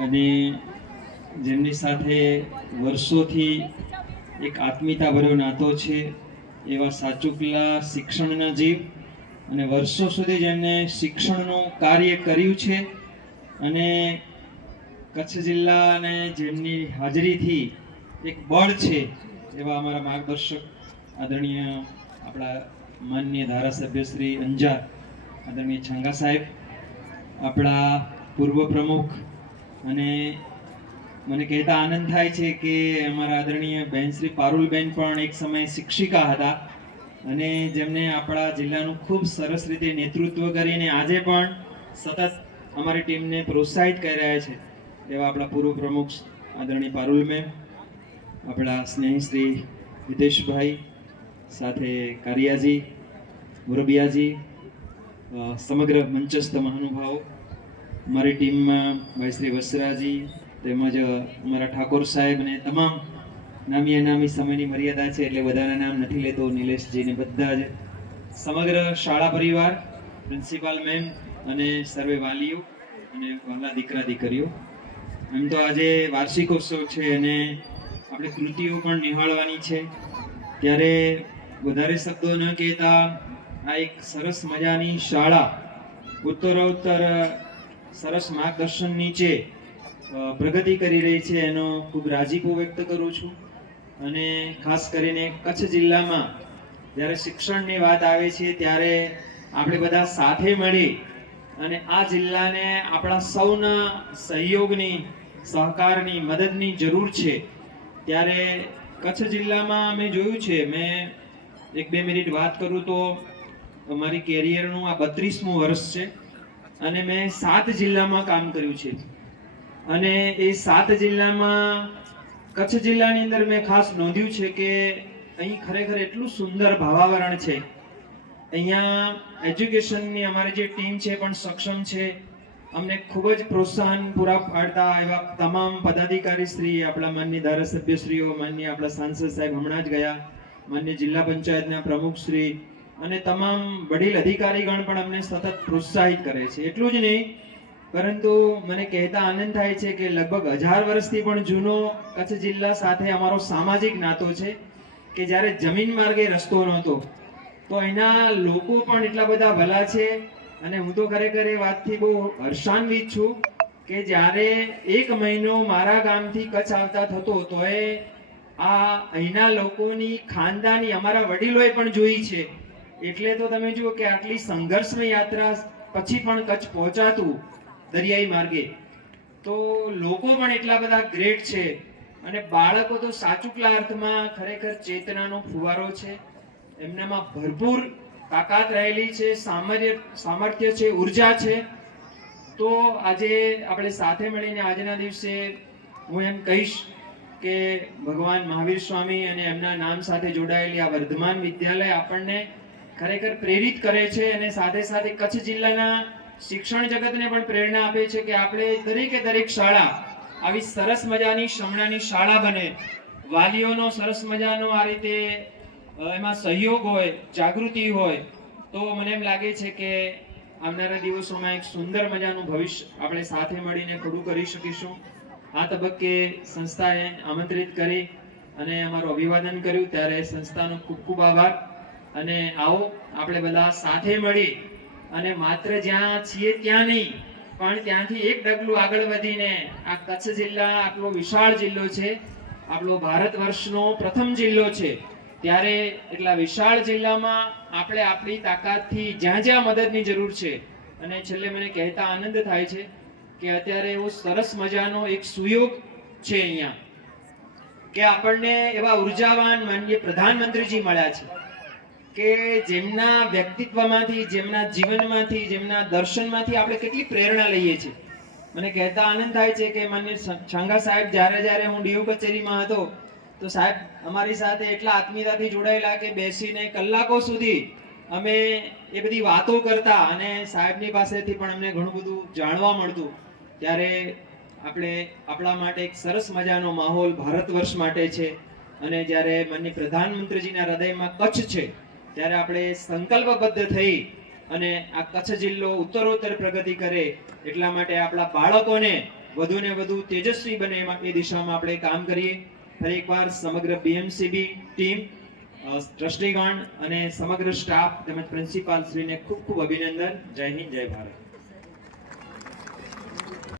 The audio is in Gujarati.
અને જેમની સાથે વર્ષોથી એક આત્મીયતાભર્યો નાતો છે, એવા સાચુકલા શિક્ષણના જીવ અને વર્ષો સુધી જેમને શિક્ષણનું કાર્ય કર્યું છે અને કચ્છ જિલ્લાને જેમની હાજરીથી એક બળ છે, એવા અમારા માર્ગદર્શક આદરણીય આપણા માન્ય ધારાસભ્ય શ્રી અંજાર, આદરણીય છંગા સાહેબ, આપણા પૂર્વ પ્રમુખ અને મને કહેતા આનંદ થાય છે કે અમારા આદરણીય બહેન શ્રી પારુલબેન પણ એક સમયે શિક્ષિકા હતા અને જેમને આપણા જિલ્લાનું ખૂબ સરસ રીતે નેતૃત્વ કરીને આજે પણ સતત અમારી ટીમને પ્રોત્સાહિત કરી રહ્યા છે. એવા આપણા પૂર્વ પ્રમુખ આદરણીય પારુલબેન આપણા સ્નેહી શ્રી હિતેશભાઈ, સાથે કારિયાજી મોરબિયાજી સમગ્ર મંચસ્થ મહાનુભાવો મારી ટીમમાં ભાઈ શ્રી વસરાજી તેમજ અમારા ઠાકોર સાહેબ અને તમામ નામી અનામી સમયની મર્યાદા છે એટલે બધાના નામ નથી લેતો નિલેશજીને બધા જ. સમગ્ર શાળા પરિવાર, પ્રિન્સિપાલ મેમ અને સર્વે વાલીઓ અને વાલા દીકરા દીકરીઓ. એમ તો આજે વાર્ષિકોત્સવ છે અને આપણે કૃતિઓ પણ નિહાળવાની છે. ત્યારે વધારે શબ્દો ન કહેતા આ એક સરસ મજાની શાળા ઉત્તરોત્તર સરસ માર્ગદર્શન નીચે પ્રગતિ કરી રહી છે એનો ખૂબ રાજીપો વ્યક્ત કરું છું. અને ખાસ કરીને કચ્છ જિલ્લામાં જ્યારે શિક્ષણની વાત આવે છે ત્યારે આપણે બધા સાથે મળી અને આ જિલ્લાને આપણા સૌના સહયોગની, સહકારની, મદદની જરૂર છે. ત્યારે કચ્છ જિલ્લામાં અમે જોયું છે, મેં એક બે મિનિટ વાત કરું તો મારી કેરિયરનું આ બત્રીસમું વર્ષ છે. અને મેં સાત જિલ્લામાં કામ કર્યું છે. અને એ સાત જિલ્લામાં કચ્છ જિલ્લાની અંદર મેં ખાસ નોંધ્યું છે કે અહીં ખરેખર એટલું સુંદર ભાવાવરણ છે. અહીંયા એજ્યુકેશનની અમારી જે ટીમ છે પણ સક્ષમ છે. અમને ખૂબ જ પ્રોત્સાહન પૂરા પાડતા એવા તમામ પદાધિકારી શ્રી, આપણા માન્ય ધારાસભ્યશ્રીઓ માન્ય આપણા સાંસદ સાહેબ હમણાં જ ગયા. માન્ય જિલ્લા પંચાયતના પ્રમુખ શ્રી અને તમામ વડીલ અધિકારીગણ પણ અમને સતત પ્રોત્સાહિત કરે છે. એટલું જ નહીં, પરંતુ મને કહેતા આનંદ થાય છે કે લગભગ હજાર વર્ષથી પણ જૂનો કચ્છ જિલ્લા સાથે અમારો સામાજિક નાતો છે કે જ્યારે જમીન માર્ગે રસ્તો નહોતો, તો અહીંના લોકો પણ એટલા બધા ભલા છે અને હું તો ખરેખર એ વાતથી બહુ હર્ષાન્વિત છું કે જ્યારે એક મહિનો મારા ગામથી કચ્છ આવતા થતો, તો એ આ અહીંના લોકોની ખાનદાની અમારા વડીલોએ પણ જોઈ છે. એટલે તો તમે જુઓ કે આટલી સંઘર્ષમય યાત્રા પછી પણ કચ્છ પહોંચાતું દરિયાઈ માર્ગે. તો લોકો પણ એટલા બધા ગ્રેટ છે અને બાળકો તો સાચુકલા અર્થમાં ખરેખર ચેતનાનો ફુવારો છે. એમનામાં ભરપૂર તાકાત રહેલી છે, સામર્ય, સામર્થ્ય છે, ઊર્જા છે. તો આજે આપણે સાથે મળીને આજના દિવસે હું એમ કહીશ કે ભગવાન મહાવીર સ્વામી અને એમના નામ સાથે જોડાયેલી આ વર્ધમાન વિદ્યાલય આપણને ખરેખર પ્રેરિત કરે છે અને સાથે સાથે કચ્છ જિલ્લાના શિક્ષણ જગતને પણ પ્રેરણા આપે છે કે આપણે દરેકે દરેક શાળા આવી સરસ મજાની શમણાની શાળા બને. વાલીઓનો સરસ મજાનો આ રીતે એમાં સહયોગ હોય, જાગૃતિ હોય, તો મને એમ લાગે છે કે આવનારા દિવસોમાં એક સુંદર મજાનું ભવિષ્ય આપણે સાથે મળીને ખડું કરી શકીશું. આ તબક્કે સંસ્થાએ આમંત્રિત કરી અને અમારું અભિવાદન કર્યું. ત્યારે સંસ્થાનો ખૂબ ખૂબ આભાર. અને આવો આપણે બધા સાથે મળી અને માત્ર જ્યાં છીએ ત્યાં નહીં, પણ ત્યાંથી એક ડગલું આગળ વધીને આ કચ્છ જિલ્લા આટલો વિશાળ જિલ્લો છે, આપણો ભારત વર્ષનો પ્રથમ જિલ્લો છે. ત્યારે એટલા વિશાળ જિલ્લામાં આપણે આપણી તાકાતથી જ્યાં જ્યાં મદદની જરૂર છે. અને છેલ્લે મને કહેતા આનંદ થાય છે કે અત્યારે એવો સરસ મજાનો એક સુયોગ છે અહીંયા, કે આપણને એવા ઉર્જાવાન માનનીય પ્રધાનમંત્રીજી મળ્યા છે. કે જેમના વ્યક્તિત્વમાંથી, જેમના જીવનમાંથી, જેમના દર્શનમાંથી આપણે કેટલી પ્રેરણા લઈએ છીએ. મને કહેતા આનંદ થાય છે કે માન્ય છાંગા સાહેબ જ્યારે જ્યારે હું ડીયુ કચેરીમાં હતો, તો સાહેબ અમારી સાથે એટલા આત્મીયતાથી જોડાયેલા કે બેસીને કલાકો સુધી અમે એ બધી વાતો કરતા અને સાહેબની પાસેથી પણ અમને ઘણું બધું જાણવા મળતું. ત્યારે આપણે આપણા માટે એક સરસ મજાનો માહોલ ભારત વર્ષ માટે છે. અને જ્યારે માનનીય પ્રધાનમંત્રીજીના હૃદયમાં કચ્છ છે ત્યારે આપણે સંકલ્પબદ્ધ થઈ અને આ કચ્છ જિલ્લો ઉત્તરોત્તર પ્રગતિ કરે એટલા માટે આપણા બાળકોને વધુ ને વધુ તેજસ્વી બને એ દિશામાં આપણે કામ કરીએ. ફરી એકવાર સમગ્ર બીએમસીબી ટીમ ટ્રસ્ટીગણ અને સમગ્ર સ્ટાફ તેમજ પ્રિન્સિપાલ શ્રીને ખૂબ ખૂબ અભિનંદન. જય હિન્દ, જય ભારત.